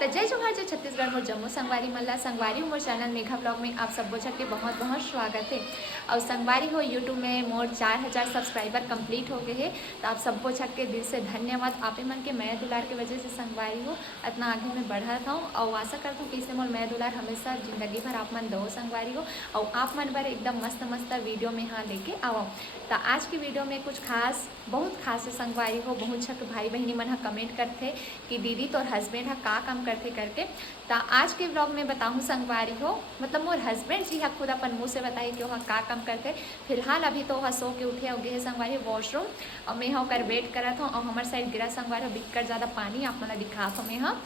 तो जय जोहार जय छत्तीसगढ़ मोर जम्मू संगवारी मल्ला संगवारी मोर चैनल मेघा ब्लॉग में आप सब बोझ के बहुत बहुत स्वागत है। और संगवारी हो यूट्यूब में मोर 4000 सब्सक्राइबर कंप्लीट हो गए हैं। तो आप सब बोझ के दिल से धन्यवाद। आप मन के मैं दुलार के वजह से संगवारी हो इतना आगे में बढ़ा था और आशा करता हूँ कि इससे मोर मैं दुलार हमेशा जिंदगी भर आप मन दो संगवारी हो और आप मन भर एकदम मस्त मस्त वीडियो में यहाँ लेके आओ। तो आज की वीडियो में कुछ खास बहुत खास संगवारी हो बहुत छक भाई बहनी मन कमेंट करते कि दीदी तो हस्बैंड है का काम करते करके। तो आज के ब्लॉग में बताऊँ संगवारी हो मतलब मोर हस्बैंड जी खुद अपन मुँह से बताई कि वह का काम करते। फिलहाल अभी तो वह सो के उठे हो गए संगवारी वॉशरूम और मैं होकर वेट करत हूँ और हमारे साइड गिरा संगवारी हो बिककर ज़्यादा पानी आप मला दिखात हूँ। मैं हाँ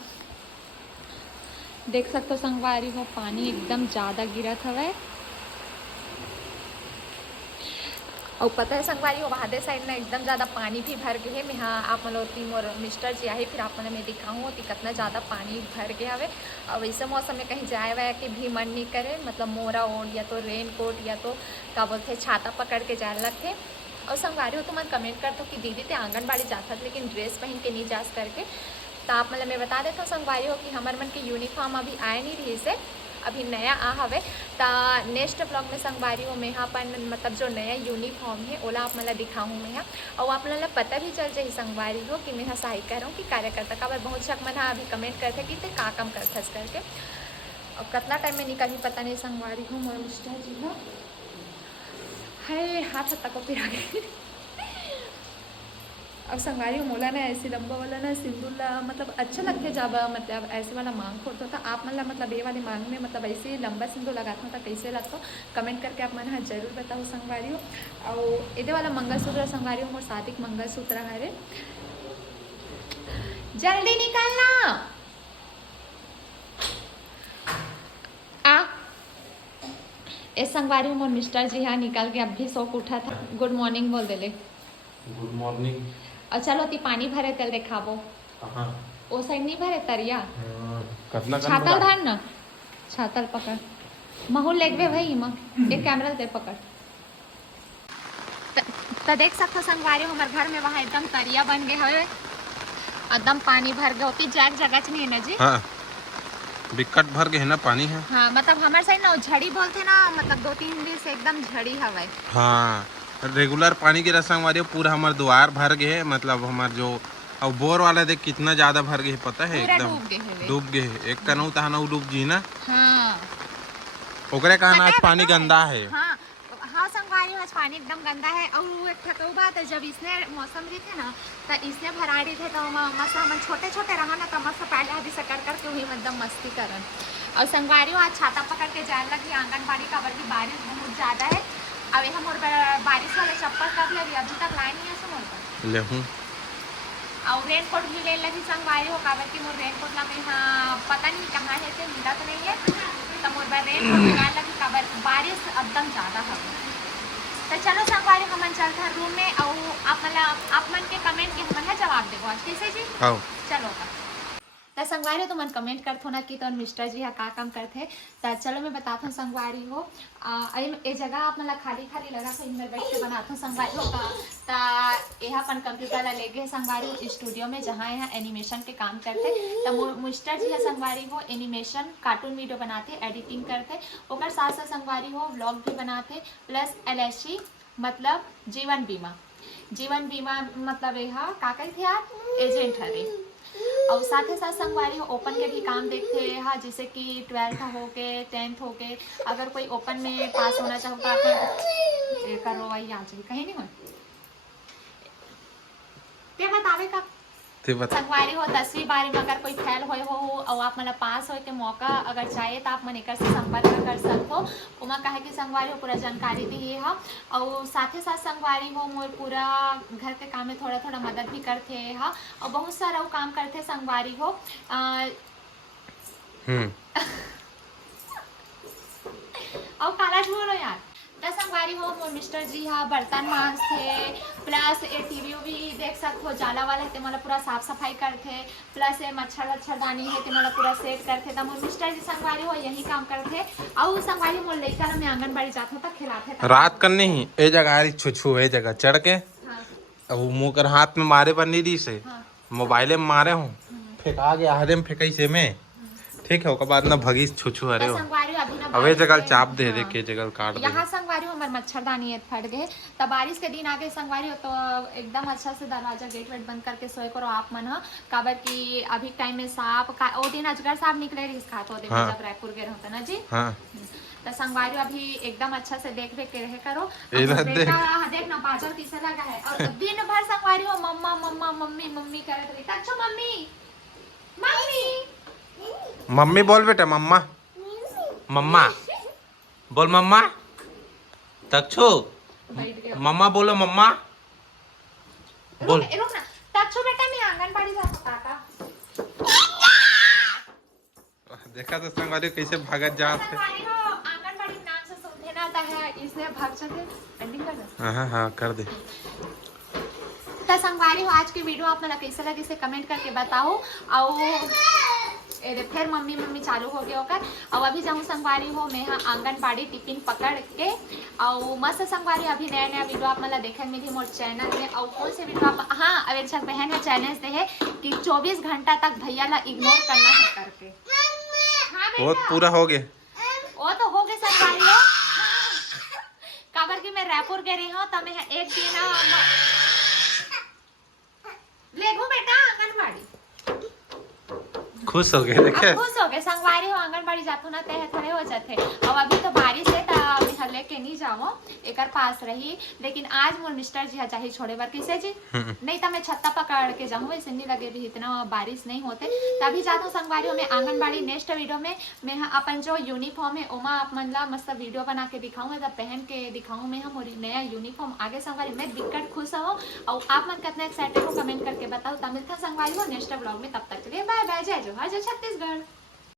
देख सकते हो संगवारी हो पानी एकदम ज़्यादा गिरत हवे और पता है संगवारी हो वहादे साइड में एकदम ज़्यादा पानी भी भर गए है। मैं हाँ आप मनोती मोर मिस्टर जी आहे फिर आप मन मैं दिखाऊँ कि कितना ज़्यादा पानी भर गया हवे। और वैसे मौसम में कहीं जाए वाए के भी मन नहीं करे मतलब मोरा ओढ़ या तो रेन कोट या तो क्या बोलते छाता पकड़ के जाए लगते। और संगवारी हो तो मन कमेंट करते हो कि दीदी ते आंगनबाड़ी जाता लेकिन ड्रेस पहन के नहीं जा करके। तो आप मतलब मैं बता देता हूँ संगवारी हो कि हमारे मन की यूनिफॉर्म अभी आए नहीं रही से अभी नया आ हवे। तो नेक्स्ट ब्लॉग में संगवारी हो मैं यहाँ पर मतलब जो नया यूनिफॉर्म है ओला आप मतलब दिखाऊँ मैं यहाँ और आप मतलब पता भी चल जाए संगवारी हो कि मैं सही कर रहा हूँ कि कार्यकर्ता का बहुत शक मन अभी कमेंट करते कि ते का काम करथस करके। और कितना टाइम में निकल ही पता नहीं संगवारी हो मोर मिस्टर जी हो है हाथ तक फिर आ गए। अब संगवारी हो मोला ना ऐसे लंबा वाला ना सिंदूर मतलब अच्छा लगता है जब मतलब ऐसे वाला मांग खोलता था आप मतलब ये वाली मांग में मतलब ऐसे लंबा सिंदूर लगाता हूँ तो कैसे लगता कमेंट करके आप मन हाँ जरूर बताओ संगवारी हो। और ये वाला मंगलसूत्र संगवारी हो मोर शादी मंगलसूत्र है रे जल्दी निकलना आ ए संगवारी हो मोर मिस्टर जी हाँ निकाल के अभी सोक उठा था गुड मॉर्निंग बोल देले गुड मॉर्निंग। और चलो ती पानी भरे तेल देखाबो कहाँ ओ साइड नहीं भरे तरिया कतना छातल धर ना छातल पकड़ माहौल लेगवे भाई माँ एक कैमरा ते पकड़ तो देख सकते संगवारी हमारे घर में वहाँ एकदम तरिया बन गए हवे एकदम पानी भर गए होती जैक जगह नहीं है ना जी। हाँ बिकट भर गए है ना पानी है। हाँ मतलब हमारे साइड ना झड़ी बोलते ना मतलब 2-3 दिन से एकदम झड़ी हवे। हाँ रेगुलर पानी की रसंग हमारे पूरा हमारे द्वार भर गए है मतलब हमारे जो और बोर वाला देख कितना ज्यादा भर गए पता है एकदम डूब गए है एक कनऊ तहना डूब जी ना। हाँ ओकरे कारण आज पानी गंदा है। हाँ हाँ संगवारी आज पानी एकदम गंदा है। और एक ठकऊ बात है जब इसने मौसम रही थे ना तो इसने भरा रही थे तो मस्त हम छोटे छोटे रहा ना तो मस्त पहले अभी से कर करके वही एकदम मस्ती करन। और संगवारी आज छाता पकड़ के जाने लगी आंगनबाड़ी का की बारिश बहुत ज़्यादा है। अब हम और बारिश वाले चप्पल कब लगी अभी तक लाए नहीं है सुनो ले हूँ और रेन कोट भी ले लगी संगवारी हो काबर की मोर रेन कोट ला कहीं पता नहीं कहाँ है से मिला तो नहीं है तो मोर रेन कोट लगाने लगी काबर बारिश एकदम ज़्यादा है। तो चलो संगवारी हम चलते हैं रूम में और आप मन के कमेंट के हम जवाब देगो आज कैसे जी आओ चलो तो संगवारी तो मन कमेंट करते हो ना कि तो मिस्टर जी का काम करते। तो चलो मैं बताता हूँ संगवारी हो ये जगह आप मतलब खाली खाली लगा था इनमें बैठ के बनाता हूँ संगवारी हो तो यहाँ अपन कंप्यूटर ले गए संगवारी हो स्टूडियो में जहाँ यहाँ एनिमेशन के काम करते। तो मिस्टर जी है संगवारी हो एनिमेशन कार्टून वीडियो बनाते एडिटिंग करते और साथ साथ संगवारी हो व्लॉग भी बनाते प्लस LIC मतलब जीवन बीमा मतलब यहाँ का कहते यार एजेंट है। और साथ ही साथ संगवारी हो ओपन के भी काम देखते हैं हाँ जैसे कि 12th हो के 10th हो के अगर कोई ओपन में पास होना चाहो तो आप करो वही आ जाए कहीं नहीं हो ते बतावे का संगवारी हो 10वीं बारी में अगर कोई फेल हो और आप मतलब पास हो के मौका अगर चाहिए तो आप मन एक से संपर्क कर सकते हो उमा कहे कि संगवारी हो पूरा जानकारी दी है। और साथ ही साथ संगवारी हो मोर पूरा घर के काम में थोड़ा थोड़ा मदद भी करते हैं हाँ और बहुत सारा वो काम करते संगवारी हो और काला बोलो यार संगवारी हो मोर मिस्टर जी हाँ बर्तन मांज थे प्लस ये टीवी भी देख सकते हो जाला वाला है मतलब पूरा साफ सफाई करते प्लस ये मच्छरदानी है मतलब पूरा सेट करते तो मोर मिस्टर जी संगवारी हो यही काम करते। और संगवारी मोर लेकर मैं आंगनबाड़ी जाता हूँ तक खिलाते रात करने ही ए जगह छुछू है जगह चढ़ के अब मुँह कर हाथ में मारे बनी दी से मोबाइले में मारे हूँ फेंका गया आधे में फेंकई से में ठीक है ओकर बाद ना भगीस छुछू अरे हो संगवारी अभी ना अवे जगह चाप दे दे के जगह काट दे यहाँ संगवारी हमार मच्छरदानी है फट गए तब बारिश के दिन आगे संगवारी हो तो एकदम अच्छा से दरवाजा गेट वेट बंद करके सोए करो आप मन ह काबर की अभी टाइम में सांप ओ दिन अजगर सांप निकले रही खात हो दिन जब रायपुर गए होता ना जी हाँ तो संगवारी अभी एकदम अच्छा से देख के रहे करो देख ना बाजर किसे लगा है और दिन भर संगवारी हो मम्मा मम्मा मम्मी मम्मी करत रही अच्छा मम्मी मम्मी मम्मी बोल बेटा मम्मा मम्मा बोल मम्मा तक्षु मम्मा बोलो मम्मा बोल रुक ना तक्षु बेटा मैं आंगनबाड़ी जाता काका देखा तो संगवारी कैसे भागत जात है आंगनबाड़ी नाम से सुनते ना आता है इसलिए भाग चले एंडिंग कर दे हाँ कर दे तो संगवारी हो आज की वीडियो आप मला कैसे लगे से कमेंट करके बताओ और फिर मम्मी मम्मी चालू हो गया होकर और अभी जाऊँ संगवारी हो मैं हाँ आंगनबाड़ी टिफिन पकड़ के और मस्त संगवारी अभी नया नया वीडियो आप मला देखने मिली मोर चैनल में और कौन से वीडियो आप हाँ अब एक बहन है चैनल से है कि 24 घंटा तक भैया ला इग्नोर करना है करके हाँ वो पूरा हो गया वो तो हो गए संगवारी हो काबर की मैं रायपुर गई रही हूँ तो मैं एक दिन लेगू बेटा आंगनबाड़ी खुश हो गए देखे खुश हो गए संगवारी हो आंगनबाड़ी जातू ना ते थोड़े हो जाते और अभी तो बारिश है तो मैं लेके नहीं जाओ एकर पास रही लेकिन आज मोर मिस्टर जी चाहे छोड़े बार किसे जी नहीं तो मैं छत्ता पकड़ के जाऊँ वैसे नहीं लगे भी इतना बारिश नहीं होते तभी जाता हूँ संगवारी में आंगनबाड़ी नेक्स्ट वीडियो में मैं अपन जो यूनिफॉर्म है ओमा आप मन ला मस्त वीडियो बना के दिखाऊँ तब पहन के दिखाऊँ मैं हम नया यूनिफॉर्म आगे संगवारी मैं दिक्कत खुश हो और आप मन कितना एक्साइटेड हो कमेंट करके बताओ तब मिलता संगवारी हो नेक्स्ट ब्लॉग में तब तक के लिए बाय बाय जय जोहार जय छत्तीसगढ़।